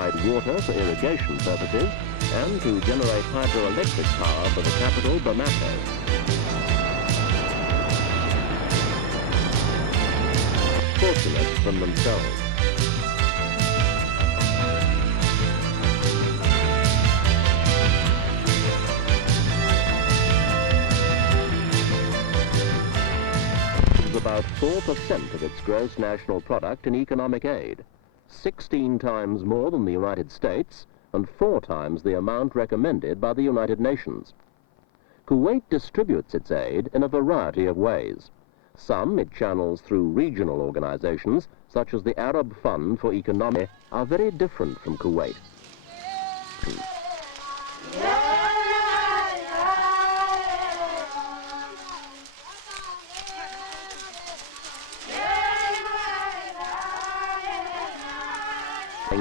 provide water for irrigation purposes and to generate hydroelectric power for the capital, Bamako. Fortunate from themselves. About 4% of its gross national product in economic aid, 16 times more than the United States and 4 times the amount recommended by the United Nations. Kuwait distributes its aid in a variety of ways. Some it channels through regional organizations, such as the Arab Fund for Economic, are very different from Kuwait.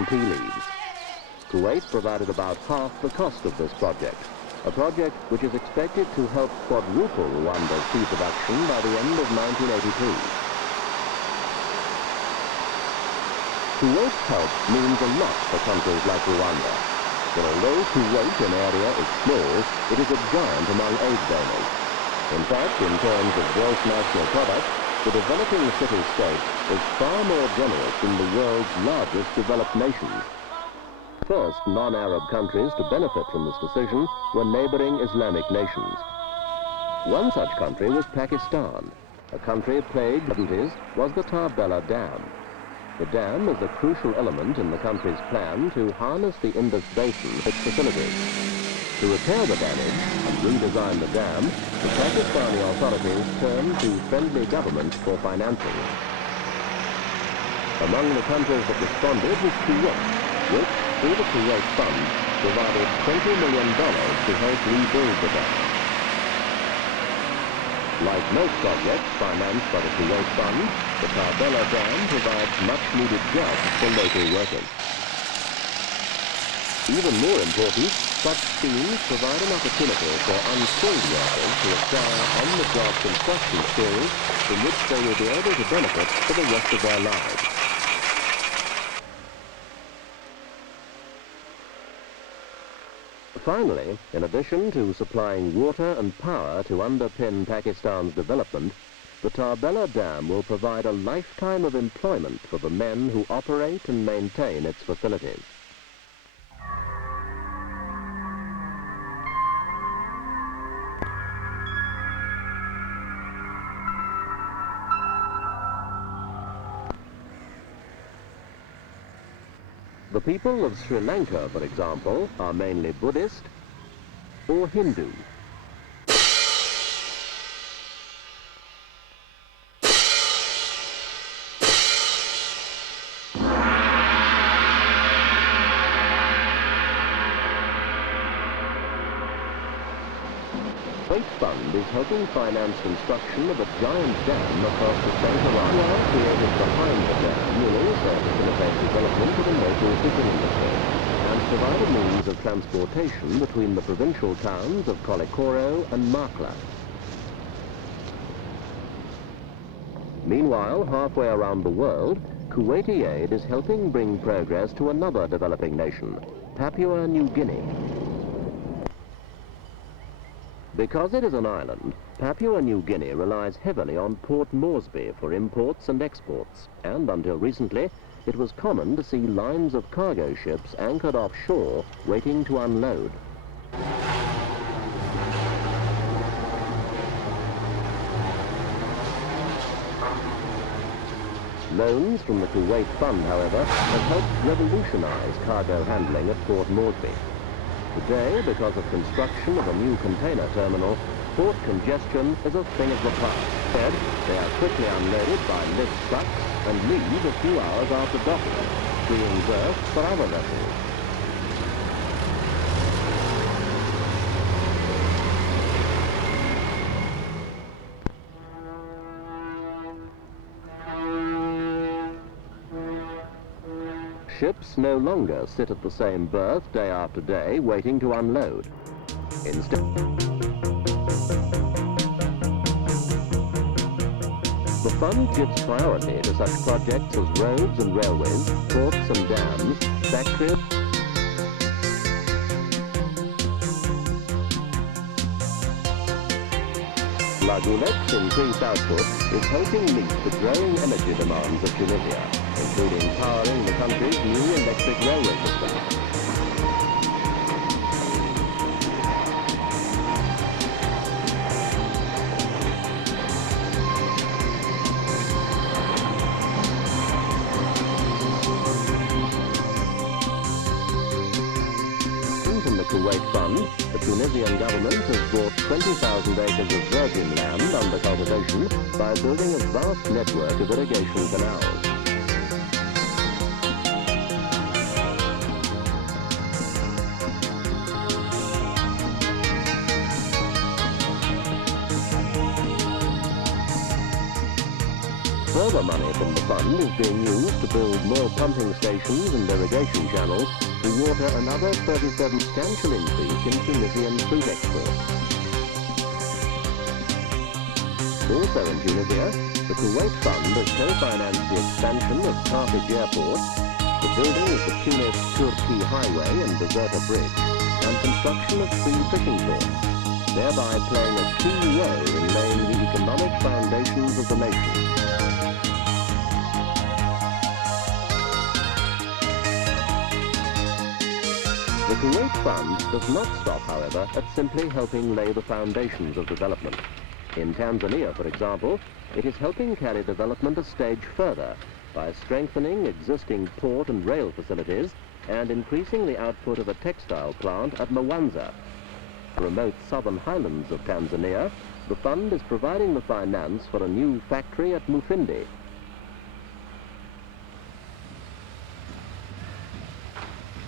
Tea leaves. Kuwait provided about half the cost of this project, a project which is expected to help quadruple Rwanda's tea production by the end of 1982. Kuwait's help means a lot for countries like Rwanda, but although Kuwait in area is small, it is a giant among aid donors. In fact, in terms of gross national product, the developing city-state is far more generous than the world's largest developed nations. First non-Arab countries to benefit from this decision were neighboring Islamic nations. One such country was Pakistan. A country plagued by difficulties was the Tarbela Dam. The dam is a crucial element in the country's plan to harness the Indus Basin for its facilities. To repair the damage and redesign the dam, the Pakistani authorities turned to friendly governments for financing. Among the countries that responded was Kuwait, which, through the Kuwait Fund, provided $20 million to help rebuild the dam. Like most projects financed by the Kuwait Fund, the Tarbela Dam provides much-needed jobs for local workers. Even more important, such schemes provide an opportunity for unskilled workers to acquire on-the-job construction skills in which they will be able to benefit for the rest of their lives. Finally, in addition to supplying water and power to underpin Pakistan's development, the Tarbela Dam will provide a lifetime of employment for the men who operate and maintain its facilities. The people of Sri Lanka, for example, are mainly Buddhist or Hindu. The Kuwait Fund is helping finance construction of a giant dam across the central area created behind the dam will also facilitate development of a local fishing industry and provide a means of transportation between the provincial towns of Kolikoro and Makla. Meanwhile, halfway around the world, Kuwaiti aid is helping bring progress to another developing nation, Papua New Guinea. Because it is an island, Papua New Guinea relies heavily on Port Moresby for imports and exports, and until recently, it was common to see lines of cargo ships anchored offshore waiting to unload. Loans from the Kuwait Fund, however, have helped revolutionize cargo handling at Port Moresby. Today, because of construction of a new container terminal, port congestion is a thing of the past. Instead, they are quickly unloaded by lift trucks and leave a few hours after docking, freeing berths for other vessels. Ships no longer sit at the same berth day after day waiting to unload. Instead, the fund gives priority to such projects as roads and railways, ports and dams, factories, La Goulette's increased output is helping meet the growing energy demands of Tunisia, including powering the country's new electric railway system. From the Kuwait Fund, the Tunisian government has bought 20,000 acres of virgin land under cultivation by building a vast network of irrigation canals. Further money from the fund is being used to build more pumping stations and irrigation channels to water another 37% substantial increase in Tunisian fruit exports. Also in Tunisia, the Kuwait Fund has co-financed the expansion of Carthage Airport, the building of the Tunis-Turkey Highway and Deserta Bridge, and construction of 3 fishing ports, thereby playing a key role in laying the economic foundations of the nation. The Kuwait Fund does not stop, however, at simply helping lay the foundations of development. In Tanzania, for example, it is helping carry development a stage further by strengthening existing port and rail facilities and increasing the output of a textile plant at Mwanza. In the remote southern highlands of Tanzania, the fund is providing the finance for a new factory at Mufindi.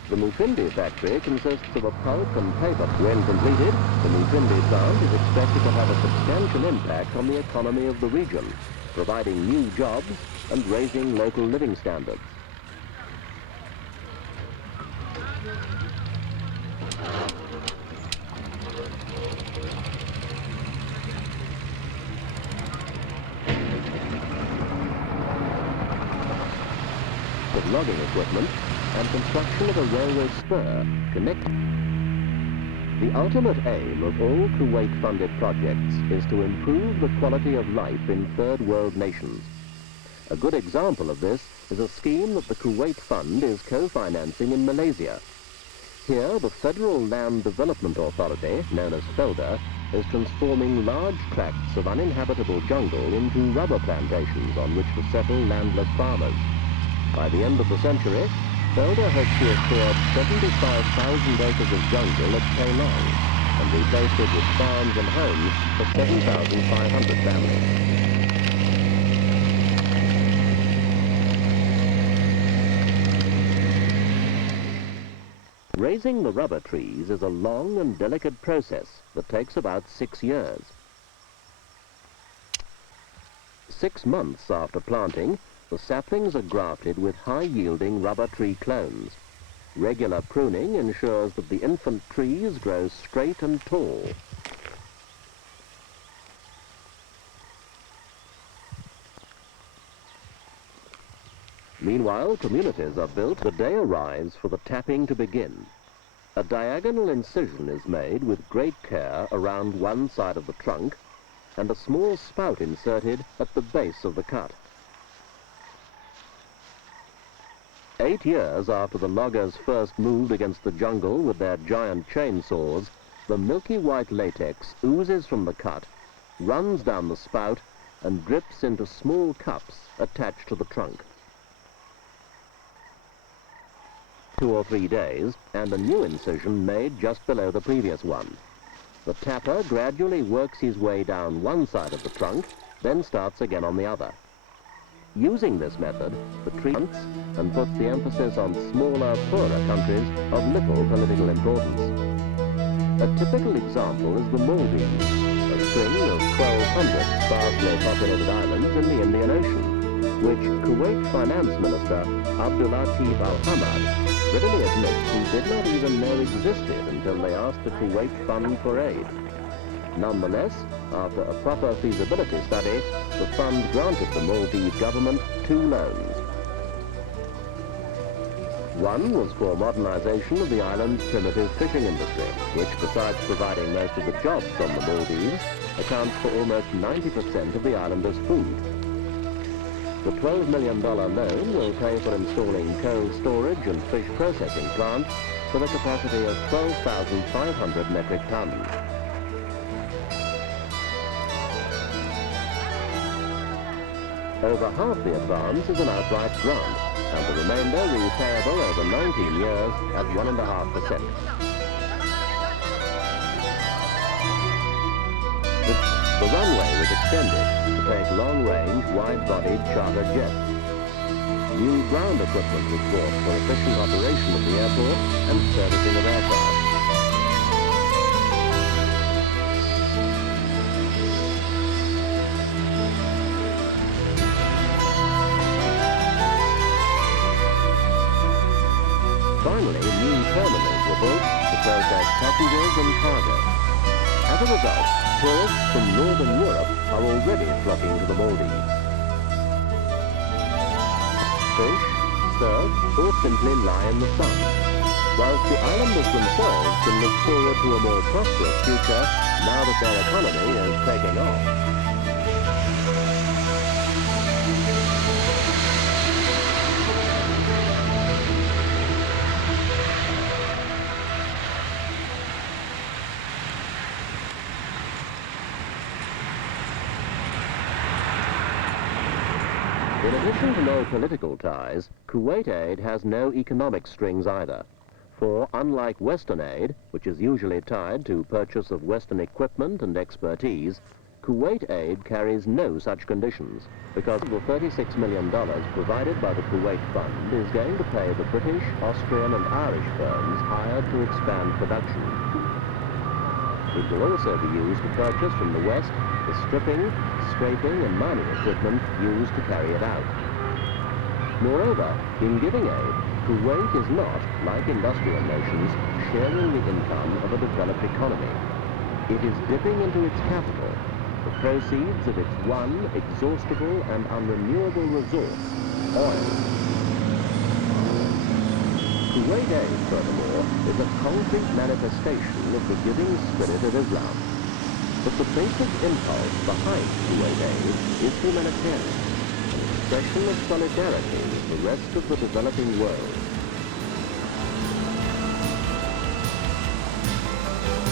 The Mufindi factory consists of a pulp and paper. When completed, the Mufindi plant is expected to have a substantial impact on the economy of the region, providing new jobs and raising local living standards. With logging equipment and construction of a railway spur connecting. The ultimate aim of all Kuwait-funded projects is to improve the quality of life in third world nations. A good example of this is a scheme that the Kuwait Fund is co-financing in Malaysia. Here, the Federal Land Development Authority, known as FELDA, is transforming large tracts of uninhabitable jungle into rubber plantations on which to settle landless farmers. By the end of the century, FELDA has cleared 75,000 acres of jungle at Keylong and replaced it with farms and homes for 7,500 families. Raising the rubber trees is a long and delicate process that takes about 6 years. 6 months after planting, the saplings are grafted with high-yielding rubber tree clones. Regular pruning ensures that the infant trees grow straight and tall. Meanwhile, communities are built. The day arrives for the tapping to begin. A diagonal incision is made with great care around one side of the trunk, and a small spout inserted at the base of the cut. 8 years after the loggers first moved against the jungle with their giant chainsaws, the milky white latex oozes from the cut, runs down the spout, and drips into small cups attached to the trunk. 2 or 3 days, and a new incision made just below the previous one. The tapper gradually works his way down one side of the trunk, then starts again on the other. Using this method, the tree hunts and puts the emphasis on smaller, poorer countries of little political importance. A typical example is the Maldives, a string of 1,200 sparsely populated islands in the Indian Ocean, which Kuwait Finance Minister Abdulatif Al-Hamad readily admits he did not even know existed until they asked the Kuwait Fund for aid. Nonetheless, after a proper feasibility study, the fund granted the Maldives government 2 loans. One was for modernization of the island's primitive fishing industry, which, besides providing most of the jobs on the Maldives, accounts for almost 90% of the islanders' food. The $12 million loan will pay for installing cold storage and fish processing plants with a capacity of 12,500 metric tons. Over half the advance is an outright grant, and the remainder repayable over 19 years at 1.5%. The runway was extended to take long-range, wide-bodied charter jets. New ground equipment was bought for efficient operation of the airport and servicing of aircraft. Finally, new terminals were built to process passengers and cargo. As a result, tourists from Northern Europe are already flocking to the Maldives. Fish, surf, or simply lie in the sun, whilst the islanders themselves can look forward to a more prosperous future now that their economy is taking off. In addition to no political ties, Kuwait Aid has no economic strings either. For, unlike Western Aid, which is usually tied to purchase of Western equipment and expertise, Kuwait Aid carries no such conditions, because the $36 million provided by the Kuwait Fund is going to pay the British, Austrian and Irish firms hired to expand production. It will also be used to purchase from the West the stripping, scraping and mining equipment used to carry it out. Moreover, in giving aid, Kuwait is not, like industrial nations, sharing the income of a developed economy. It is dipping into its capital, the proceeds of its one exhaustible and unrenewable resource, oil. Kuwait Aid, furthermore, is a concrete manifestation of the giving spirit of Islam. But the basic impulse behind Kuwait Aid is humanitarian, an expression of solidarity with the rest of the developing world.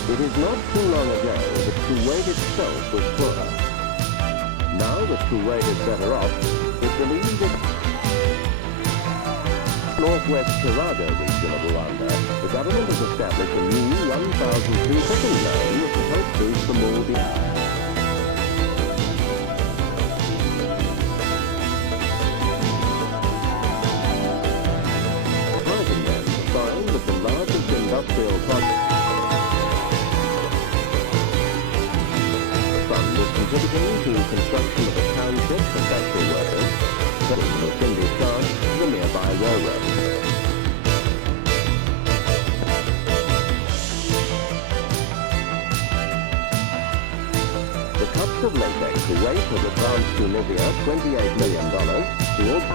It is not too long ago that Kuwait itself was poorer. Now that Kuwait is better off, it believes that northwest Karaga region of Rwanda, the government has established a new 1,002 fishing loan to help boost the Maldives. Surprising then to find that the largest industrial project fund is contributing to construction of a township for factory workers, setting the Sindhi Chant to the nearby railroad. The cups of latex Kuwait have advanced Tunisia $28 million towards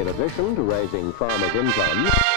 in addition to raising farmers' incomes.